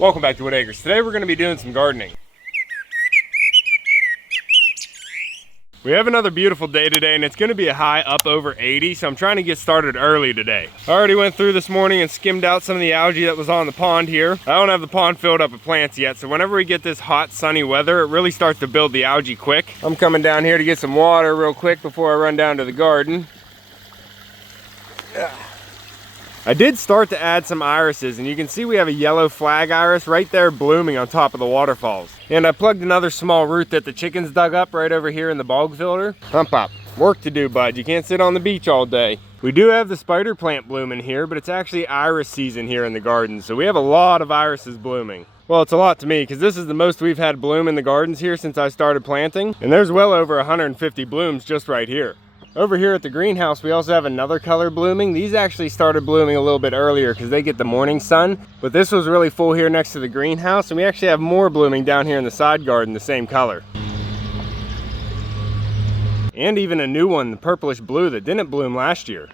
Welcome back to Whitt Acres. Today we're going to be doing some gardening. We have another beautiful day today, and it's going to be a high up over 80, so I'm trying to get started early today. I already went through this morning and skimmed out some of the algae that was on the pond here. I don't have the pond filled up with plants yet, so whenever we get this hot sunny weather, it really starts to build the algae quick. I'm coming down here to get some water real quick before I run down to the garden. I did start to add some irises, and you can see we have a yellow flag iris right there blooming on top of the waterfalls. And I plugged another small root that the chickens dug up right over here in the bog filter. Hump up. Work to do, bud. You can't sit on the beach all day. We do have the spider plant blooming here, but it's actually iris season here in the garden, so we have a lot of irises blooming. Well, it's a lot to me because this is the most we've had bloom in the gardens here since I started planting, and there's well over 150 blooms just right here. Over here at the greenhouse, we also have another color blooming. These actually started blooming a little bit earlier because they get the morning sun, but this was really full here next to the greenhouse, and we actually have more blooming down here in the side garden, the same color. And even a new one, the purplish blue, that didn't bloom last year.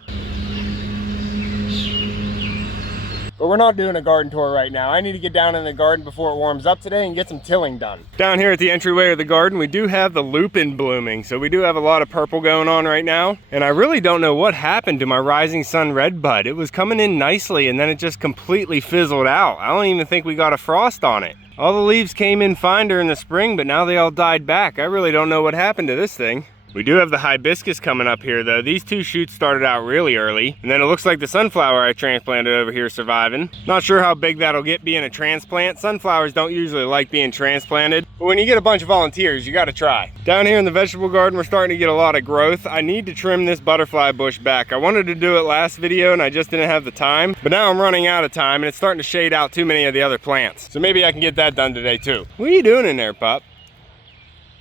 But we're not doing a garden tour right now. I need to get down in the garden before it warms up today and get some tilling done. Down here at the entryway of the garden, we do have the lupin blooming. So we do have a lot of purple going on right now. And I really don't know what happened to my rising sun red bud. It was coming in nicely and then it just completely fizzled out. I don't even think we got a frost on it. All the leaves came in fine during the spring, but now they all died back. I really don't know what happened to this thing. We do have the hibiscus coming up here though. These two shoots started out really early, and then it looks like the sunflower I transplanted over here is surviving. Not sure how big that'll get being a transplant. Sunflowers don't usually like being transplanted, but when you get a bunch of volunteers, you gotta try. Down here in the vegetable garden, we're starting to get a lot of growth. I need to trim this butterfly bush back. I wanted to do it last video and I just didn't have the time, but now I'm running out of time and it's starting to shade out too many of the other plants. So maybe I can get that done today too. What are you doing in there, pup?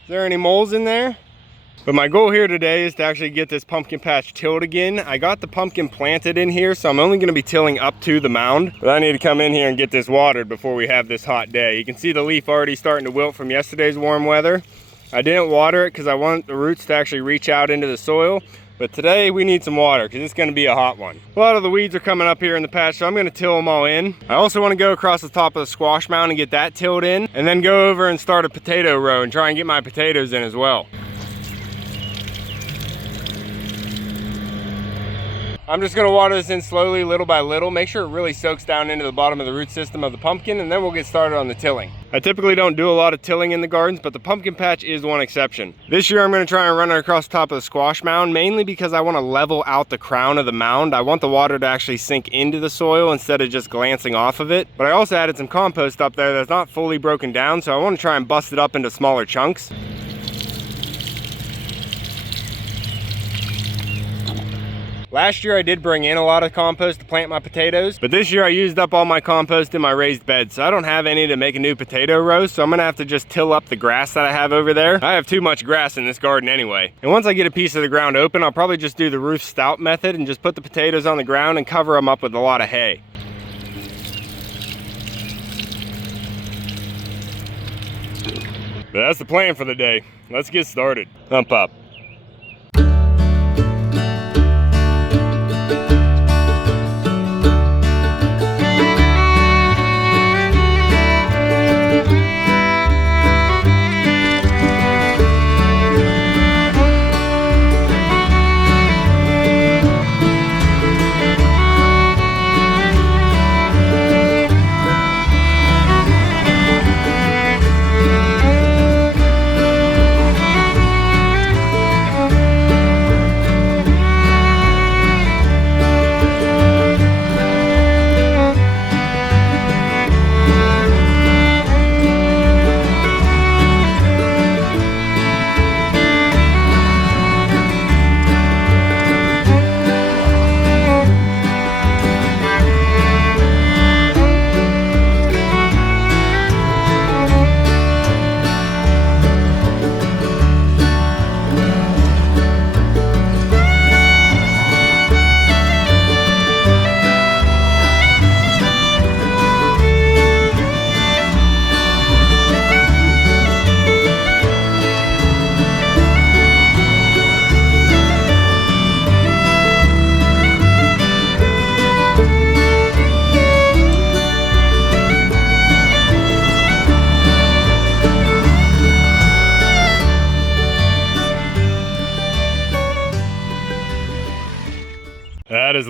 Is there any moles in there? But my goal here today is to actually get this pumpkin patch tilled again. I got the pumpkin planted in here, so I'm only going to be tilling up to the mound. But I need to come in here and get this watered before we have this hot day. You can see the leaf already starting to wilt from yesterday's warm weather. I didn't water it because I want the roots to actually reach out into the soil. But today we need some water because it's going to be a hot one. A lot of the weeds are coming up here in the patch, so I'm going to till them all in. I also want to go across the top of the squash mound and get that tilled in, and then go over and start a potato row and try and get my potatoes in as well. I'm just going to water this in slowly, little by little, make sure it really soaks down into the bottom of the root system of the pumpkin, and then we'll get started on the tilling. I typically don't do a lot of tilling in the gardens, but the pumpkin patch is one exception. This year I'm going to try and run it across the top of the squash mound, mainly because I want to level out the crown of the mound. I want the water to actually sink into the soil instead of just glancing off of it. But I also added some compost up there that's not fully broken down, so I want to try and bust it up into smaller chunks. Last year I did bring in a lot of compost to plant my potatoes, but this year I used up all my compost in my raised bed, so I don't have any to make a new potato row, so I'm gonna have to just till up the grass that I have over there. I have too much grass in this garden anyway. And once I get a piece of the ground open, I'll probably just do the roof stout method and just put the potatoes on the ground and cover them up with a lot of hay. But that's the plan for the day. Let's get started. Hump up.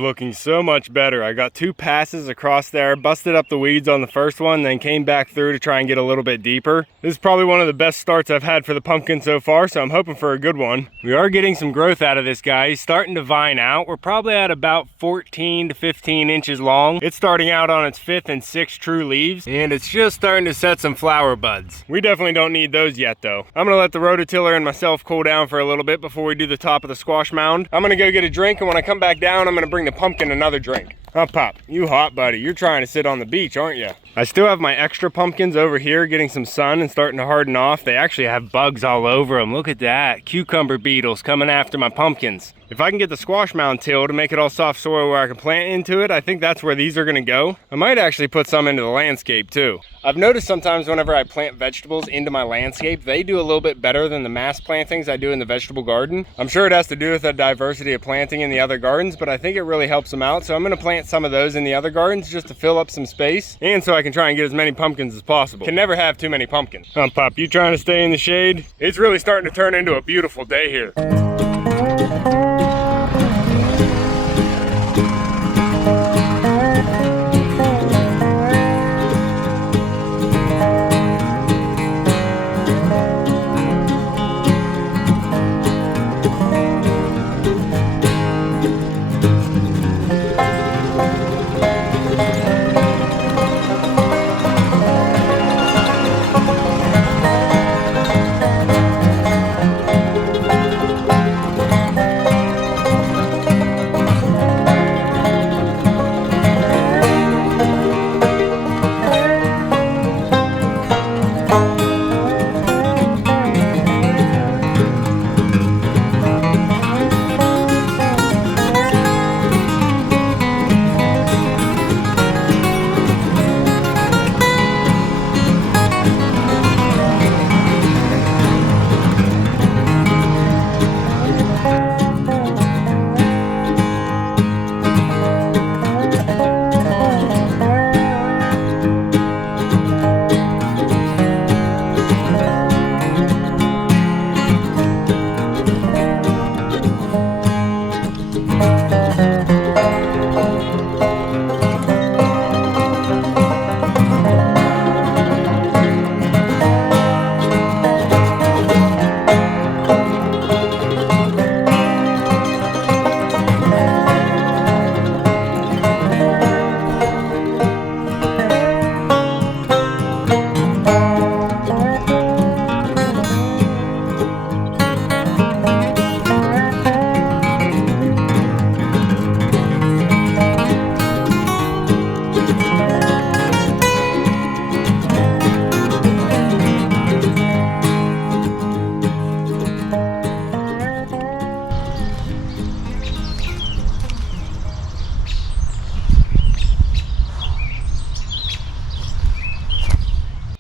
looking so much better. I got 2 passes across there, busted up the weeds on the first one, then came back through to try and get a little bit deeper. This is probably one of the best starts I've had for the pumpkin so far, so I'm hoping for a good one. We are getting some growth out of this guy. He's starting to vine out. We're probably at about 14 to 15 inches long. It's starting out on its 5th and 6th true leaves, and it's just starting to set some flower buds. We definitely don't need those yet though. I'm gonna let the rototiller and myself cool down for a little bit before we do the top of the squash mound. I'm gonna go get a drink, and when I come back down, I'm gonna bring the pumpkin another drink. Oh, Pop, you hot buddy. You're trying to sit on the beach, aren't you? I still have my extra pumpkins over here getting some sun and starting to harden off. They actually have bugs all over them. Look at that. Cucumber beetles coming after my pumpkins. If I can get the squash mound tilled to make it all soft soil where I can plant into it, I think that's where these are gonna go. I might actually put some into the landscape too. I've noticed sometimes whenever I plant vegetables into my landscape, they do a little bit better than the mass plantings I do in the vegetable garden. I'm sure it has to do with the diversity of planting in the other gardens, but I think it really helps them out. So I'm gonna plant some of those in the other gardens just to fill up some space, and so I can try and get as many pumpkins as possible. Can never have too many pumpkins. Pop, you trying to stay in the shade? It's really starting to turn into a beautiful day here.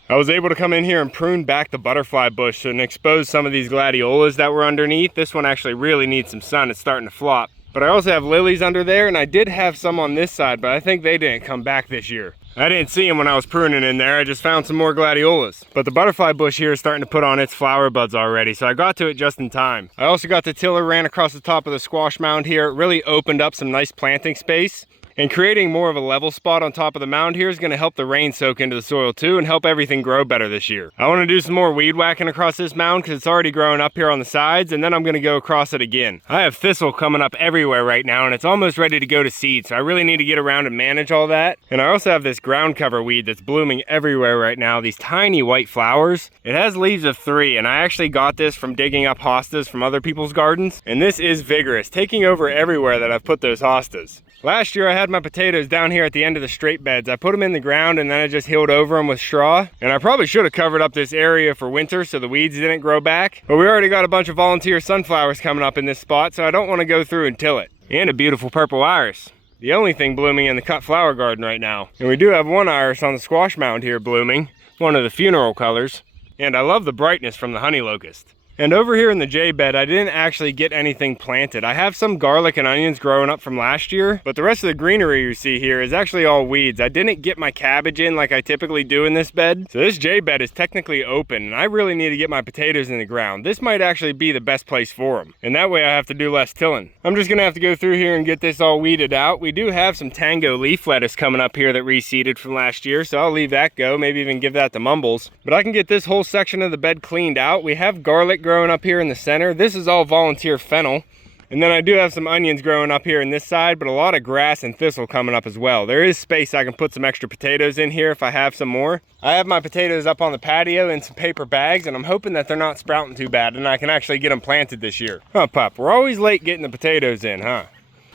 I was able to come in here and prune back the butterfly bush and expose some of these gladiolas that were underneath. This one actually really needs some sun. It's starting to flop. But I also have lilies under there, and I did have some on this side, but I think they didn't come back this year. I didn't see them when I was pruning in there. I just found some more gladiolas. But the butterfly bush here is starting to put on its flower buds already, so I got to it just in time. I also got the tiller, ran across the top of the squash mound here. It really opened up some nice planting space. And creating more of a level spot on top of the mound here is going to help the rain soak into the soil too and help everything grow better this year. I want to do some more weed whacking across this mound because it's already growing up here on the sides, and then I'm going to go across it again. I have thistle coming up everywhere right now, and it's almost ready to go to seed, so I really need to get around and manage all that. And I also have this ground cover weed that's blooming everywhere right now, these tiny white flowers. It has leaves of 3, and I actually got this from digging up hostas from other people's gardens, and this is vigorous, taking over everywhere that I've put those hostas. Last year I had my potatoes down here at the end of the straight beds. I put them in the ground and then I just healed over them with straw. And I probably should have covered up this area for winter so the weeds didn't grow back. But we already got a bunch of volunteer sunflowers coming up in this spot, so I don't want to go through and till it. And a beautiful purple iris. The only thing blooming in the cut flower garden right now. And we do have one iris on the squash mound here blooming. One of the funeral colors. And I love the brightness from the honey locust. And over here in the J bed, I didn't actually get anything planted. I have some garlic and onions growing up from last year, but the rest of the greenery you see here is actually all weeds. I didn't get my cabbage in like I typically do in this bed. So this J bed is technically open, and I really need to get my potatoes in the ground. This might actually be the best place for them. And that way I have to do less tilling. I'm just gonna have to go through here and get this all weeded out. We do have some tango leaf lettuce coming up here that reseeded from last year, so I'll leave that go, maybe even give that to Mumbles. But I can get this whole section of the bed cleaned out. We have garlic growing up here in the center. This is all volunteer fennel. And then I do have some onions growing up here in this side, but a lot of grass and thistle coming up as well. There is space I can put some extra potatoes in here if I have some more. I have my potatoes up on the patio in some paper bags, and I'm hoping that they're not sprouting too bad and I can actually get them planted this year. Huh, Pop, we're always late getting the potatoes in, huh?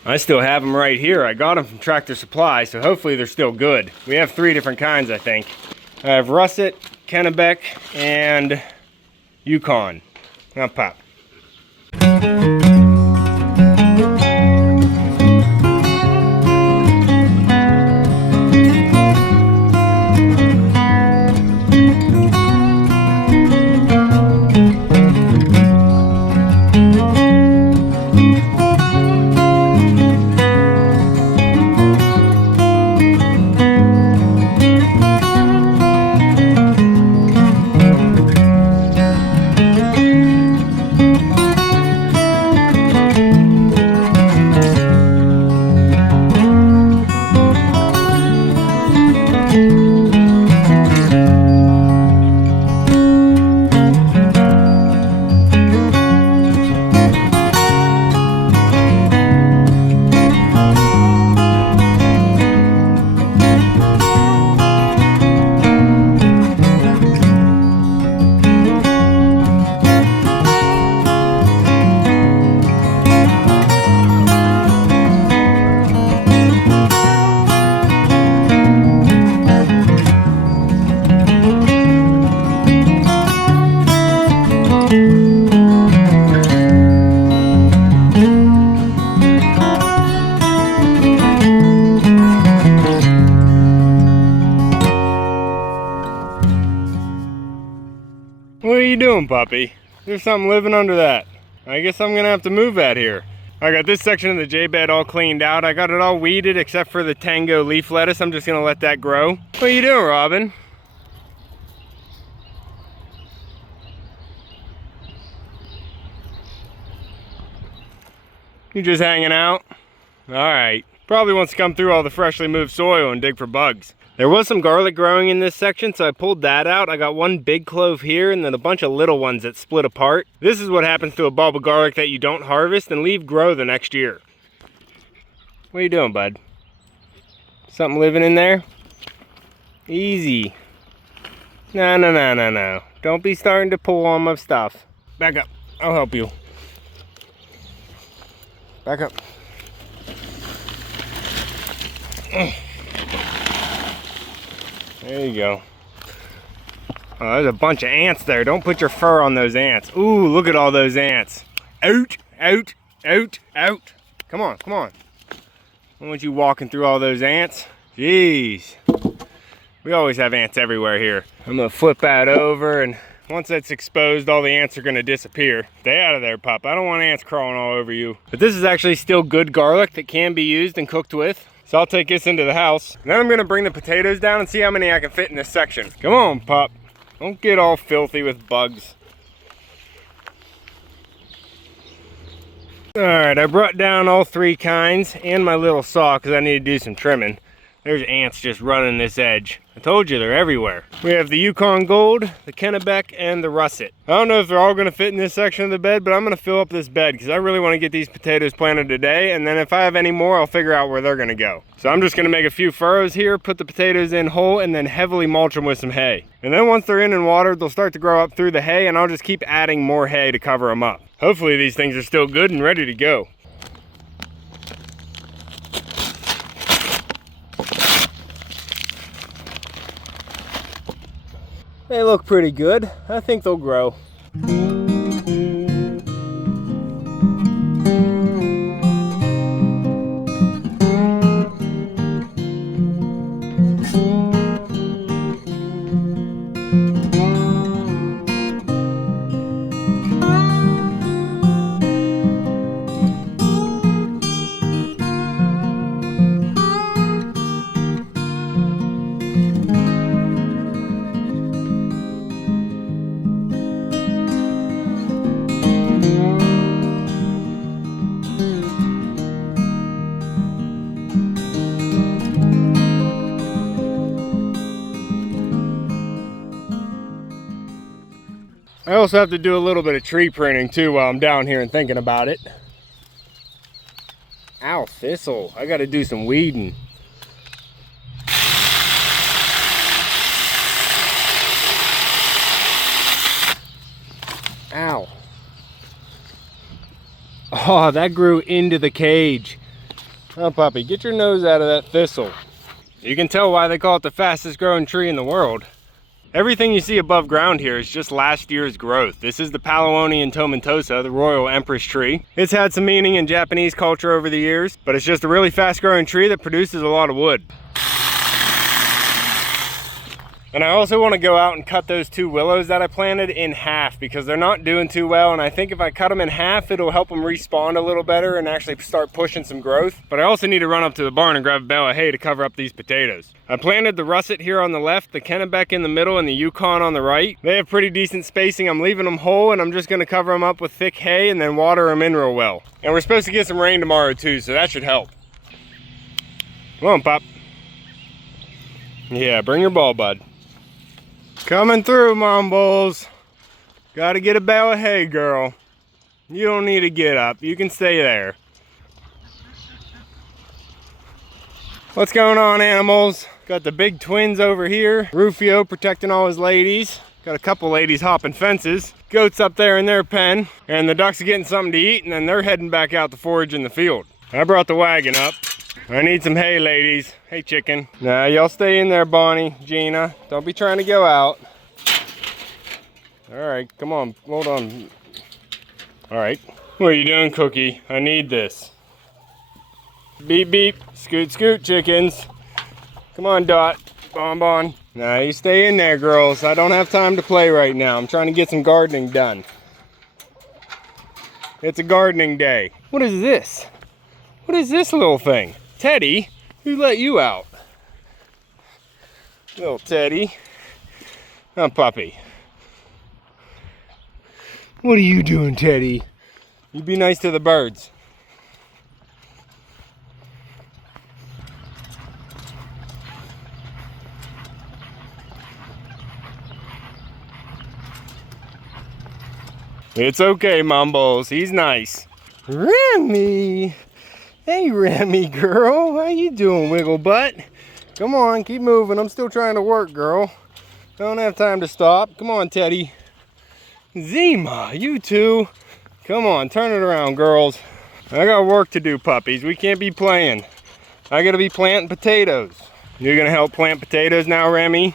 I still have them right here. I got them from Tractor Supply, so hopefully they're still good. We have 3 different kinds, I think. I have Russet, Kennebec, and Yukon. Now Pop. What are you doing, puppy? There's something living under that. I guess I'm gonna have to move that here. I got this section of the J bed all cleaned out. I got it all weeded except for the tango leaf lettuce. I'm just gonna let that grow. What are you doing, Robin? You just hanging out? All right. Probably wants to come through all the freshly moved soil and dig for bugs. There was some garlic growing in this section, so I pulled that out. I got one big clove here and then a bunch of little ones that split apart. This is what happens to a bulb of garlic that you don't harvest and leave grow the next year. What are you doing, bud? Something living in there? Easy. No. Don't be starting to pull on my stuff. Back up. I'll help you. Back up. There you go. Oh, there's a bunch of ants there. Don't put your fur on those ants. Ooh, look at all those ants. Out. Come on. I don't want you walking through all those ants. Jeez. We always have ants everywhere here. I'm gonna flip that over, and once that's exposed, all the ants are gonna disappear. Stay out of there, pup. I don't want ants crawling all over you. But this is actually still good garlic that can be used and cooked with. So I'll take this into the house. And then I'm gonna bring the potatoes down and see how many I can fit in this section. Come on, pup. Don't get all filthy with bugs. All right, I brought down all 3 kinds and my little saw because I need to do some trimming. There's ants just running this edge. I told you they're everywhere. We have the Yukon Gold, the Kennebec, and the Russet. I don't know if they're all gonna fit in this section of the bed, but I'm gonna fill up this bed because I really wanna get these potatoes planted today, and then if I have any more, I'll figure out where they're gonna go. So I'm just gonna make a few furrows here, put the potatoes in whole, and then heavily mulch them with some hay. And then once they're in and watered, they'll start to grow up through the hay, and I'll just keep adding more hay to cover them up. Hopefully these things are still good and ready to go. They look pretty good. I think they'll grow. I also have to do a little bit of tree pruning too while I'm down here and thinking about it. Ow, thistle. I gotta do some weeding. Ow. Oh, that grew into the cage. Oh, puppy, get your nose out of that thistle. You can tell why they call it the fastest growing tree in the world. Everything you see above ground here is just last year's growth. This is the Paluonian tomentosa, the royal empress tree. It's had some meaning in Japanese culture over the years, but it's just a really fast growing tree that produces a lot of wood. And I also want to go out and cut those 2 willows that I planted in half because they're not doing too well, and I think if I cut them in half it'll help them respawn a little better and actually start pushing some growth. But I also need to run up to the barn and grab a bale of hay to cover up these potatoes. I planted the russet here on the left, the Kennebec in the middle, and the Yukon on the right. They have pretty decent spacing. I'm leaving them whole, and I'm just going to cover them up with thick hay and then water them in real well. And we're supposed to get some rain tomorrow too, so that should help. Come on, Pop. Yeah, bring your ball, bud. Coming through, Mom Bulls. Gotta get a bale of hay, girl. You don't need to get up. You can stay there. What's going on, animals? Got the big twins over here. Rufio protecting all his ladies. Got a couple ladies hopping fences. Goats up there in their pen. And the ducks are getting something to eat, and then they're heading back out to forage in the field. I brought the wagon up. I need some hay, ladies. Hey, chicken. Now, y'all stay in there, Bonnie, Gina. Don't be trying to go out. All right, come on, hold on. All right. What are you doing, Cookie? I need this. Beep, beep. Scoot, scoot, chickens. Come on, Dot. Bon. Now, you stay in there, girls. I don't have time to play right now. I'm trying to get some gardening done. It's a gardening day. What is this? What is this little thing? Teddy, who let you out? Little Teddy. Oh, puppy. What are you doing, Teddy? You be nice to the birds. It's okay, Mambos. He's nice. Remy! Hey, Remy, girl. How you doing, wiggle butt? Come on, keep moving. I'm still trying to work, girl. Don't have time to stop. Come on, Teddy. Zima, you two. Come on, turn it around, girls. I got work to do, puppies. We can't be playing. I gotta be planting potatoes. You're gonna help plant potatoes now, Remy?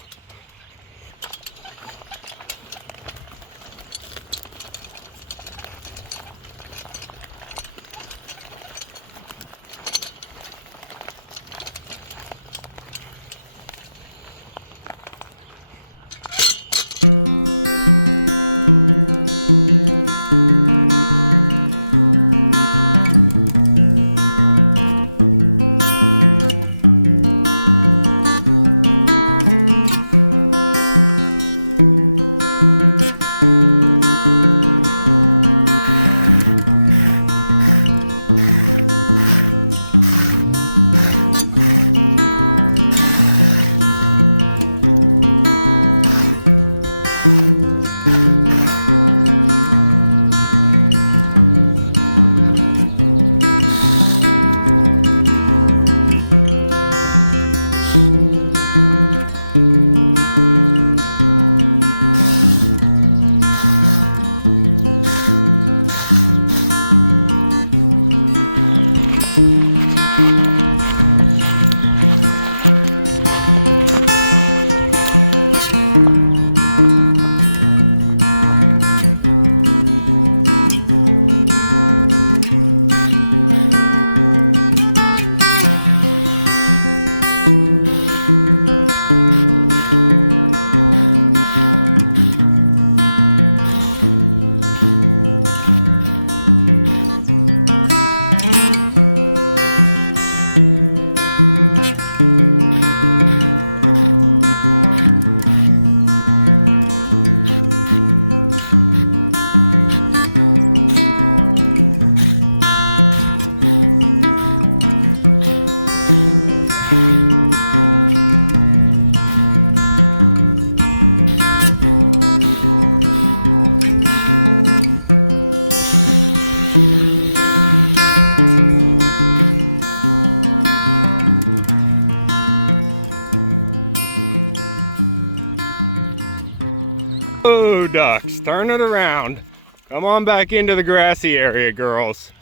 Go, ducks. Turn it around. Come on back into the grassy area, girls.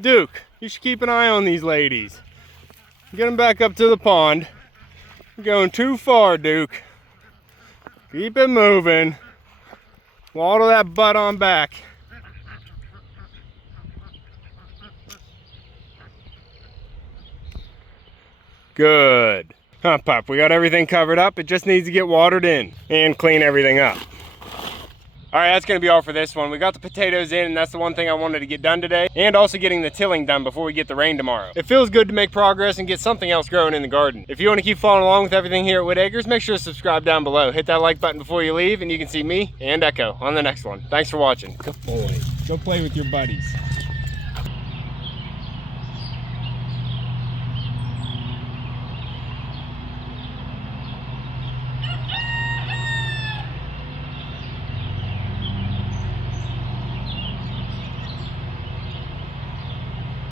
Duke, you should keep an eye on these ladies. Get them back up to the pond. You're going too far, Duke. Keep it moving. Waddle that butt on back. Good. Huh, pup, we got everything covered up. It just needs to get watered in and clean everything up. All right, that's gonna be all for this one. We got the potatoes in, and that's the one thing I wanted to get done today, and also getting the tilling done before we get the rain tomorrow. It feels good to make progress and get something else growing in the garden. If you wanna keep following along with everything here at Whitt Acres, make sure to subscribe down below. Hit that like button before you leave, and you can see me and Echo on the next one. Thanks for watching. Good boy. Go play with your buddies.